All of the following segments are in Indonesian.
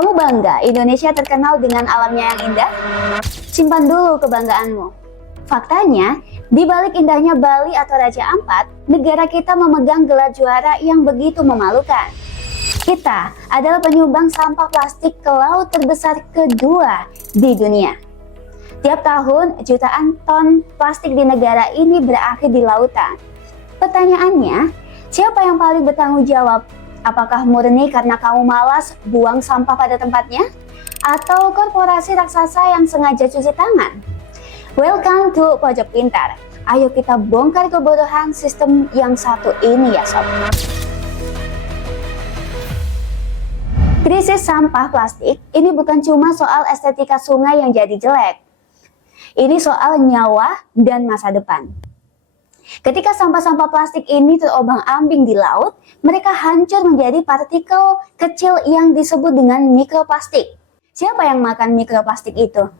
Kamu bangga Indonesia terkenal dengan alamnya yang indah? Simpan dulu kebanggaanmu. Faktanya, di balik indahnya Bali atau Raja Ampat, negara kita memegang gelar juara yang begitu memalukan. Kita adalah penyumbang sampah plastik ke laut terbesar kedua di dunia. Tiap tahun, jutaan ton plastik di negara ini berakhir di lautan. Pertanyaannya, siapa yang paling bertanggung jawab? Apakah murni karena kamu malas buang sampah pada tempatnya? Atau korporasi raksasa yang sengaja cuci tangan? Welcome to Pojok Pintar. Ayo kita bongkar kebodohan sistem yang satu ini ya sob. Krisis sampah plastik ini bukan cuma soal estetika sungai yang jadi jelek. Ini soal nyawa dan masa depan. Ketika sampah-sampah plastik ini terobang-ambing di laut, mereka hancur menjadi partikel kecil yang disebut dengan mikroplastik. Siapa yang makan mikroplastik itu?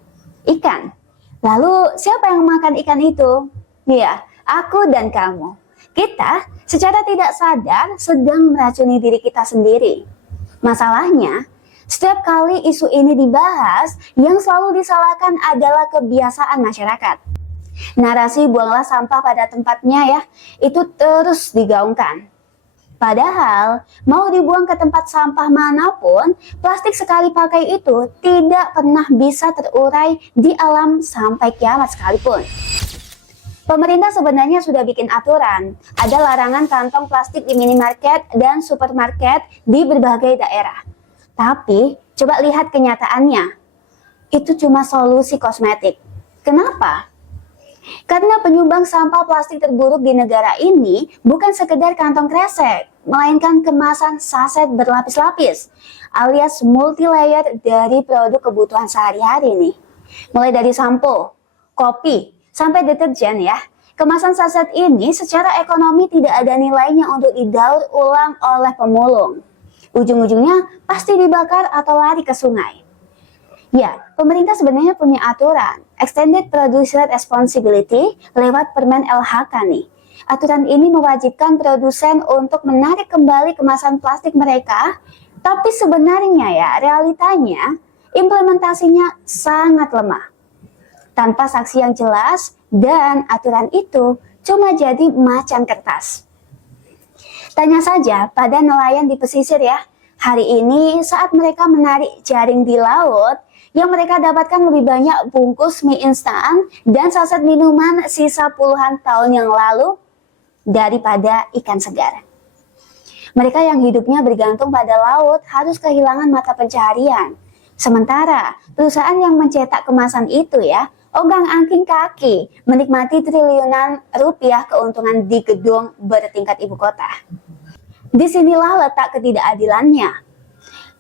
Ikan. Lalu siapa yang makan ikan itu? Ya, aku dan kamu. Kita secara tidak sadar sedang meracuni diri kita sendiri. Masalahnya, setiap kali isu ini dibahas, yang selalu disalahkan adalah kebiasaan masyarakat. Narasi buanglah sampah pada tempatnya ya, itu terus digaungkan. Padahal, mau dibuang ke tempat sampah manapun, plastik sekali pakai itu tidak pernah bisa terurai di alam sampai kiamat sekalipun. Pemerintah sebenarnya sudah bikin aturan, ada larangan kantong plastik di minimarket dan supermarket di berbagai daerah. Tapi, coba lihat kenyataannya, itu cuma solusi kosmetik. Kenapa? Karena penyumbang sampah plastik terburuk di negara ini bukan sekedar kantong kresek, melainkan kemasan saset berlapis-lapis, alias multi-layer dari produk kebutuhan sehari-hari nih. Mulai dari sampo, kopi, sampai deterjen ya. Kemasan saset ini secara ekonomi tidak ada nilainya untuk didaur ulang oleh pemulung. Ujung-ujungnya pasti dibakar atau lari ke sungai. Ya, pemerintah sebenarnya punya aturan, Extended Producer Responsibility lewat Permen LHK nih. Aturan ini mewajibkan produsen untuk menarik kembali kemasan plastik mereka, tapi sebenarnya ya, realitanya implementasinya sangat lemah. Tanpa saksi yang jelas dan aturan itu cuma jadi macan kertas. Tanya saja pada nelayan di pesisir ya, hari ini saat mereka menarik jaring di laut, yang mereka dapatkan lebih banyak bungkus mie instan dan saset minuman sisa puluhan tahun yang lalu daripada ikan segar. Mereka yang hidupnya bergantung pada laut harus kehilangan mata pencaharian. Sementara perusahaan yang mencetak kemasan itu ya, ogang-angking kaki menikmati triliunan rupiah keuntungan di gedung bertingkat ibu kota. Disinilah letak ketidakadilannya.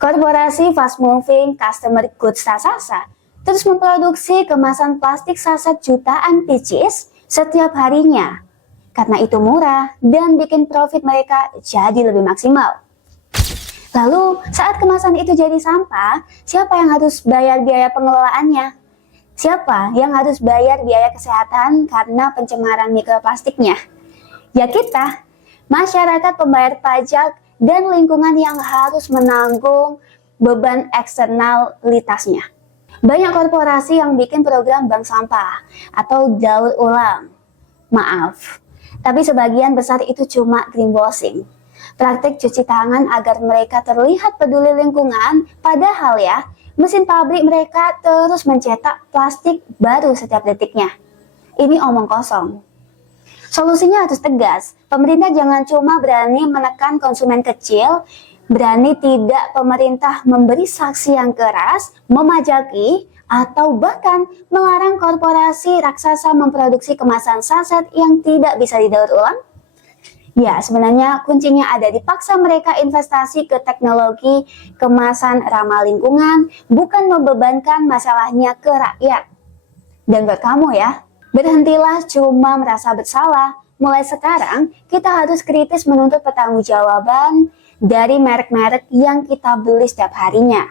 Korporasi fast moving customer goods raksasa terus memproduksi kemasan plastik saset jutaan pieces setiap harinya. Karena itu murah dan bikin profit mereka jadi lebih maksimal. Lalu saat kemasan itu jadi sampah, siapa yang harus bayar biaya pengelolaannya? Siapa yang harus bayar biaya kesehatan karena pencemaran mikroplastiknya? Ya kita, masyarakat pembayar pajak dan lingkungan yang harus menanggung beban eksternalitasnya. Banyak korporasi yang bikin program bank sampah atau daur ulang. Maaf, tapi sebagian besar itu cuma greenwashing. Praktik cuci tangan agar mereka terlihat peduli lingkungan, padahal ya, mesin pabrik mereka terus mencetak plastik baru setiap detiknya. Ini omong kosong. Solusinya harus tegas. Pemerintah jangan cuma berani menekan konsumen kecil, berani tidak pemerintah memberi sanksi yang keras, memajaki, atau bahkan melarang korporasi raksasa memproduksi kemasan saset yang tidak bisa didaur ulang. Ya, sebenarnya kuncinya ada di paksa mereka investasi ke teknologi kemasan ramah lingkungan, bukan membebankan masalahnya ke rakyat. Dan buat kamu ya, berhentilah cuma merasa bersalah. Mulai sekarang, kita harus kritis menuntut pertanggungjawaban dari merek-merek yang kita beli setiap harinya.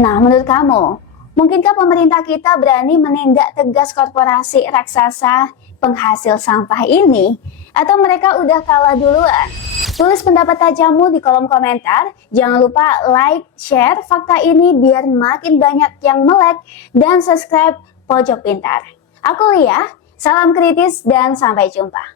Nah, menurut kamu, mungkinkah pemerintah kita berani menindak tegas korporasi raksasa penghasil sampah ini? Atau mereka udah kalah duluan? Tulis pendapat tajammu di kolom komentar. Jangan lupa like, share fakta ini biar makin banyak yang melek, dan subscribe Pojok Pintar. Aku Lia, salam kritis dan sampai jumpa.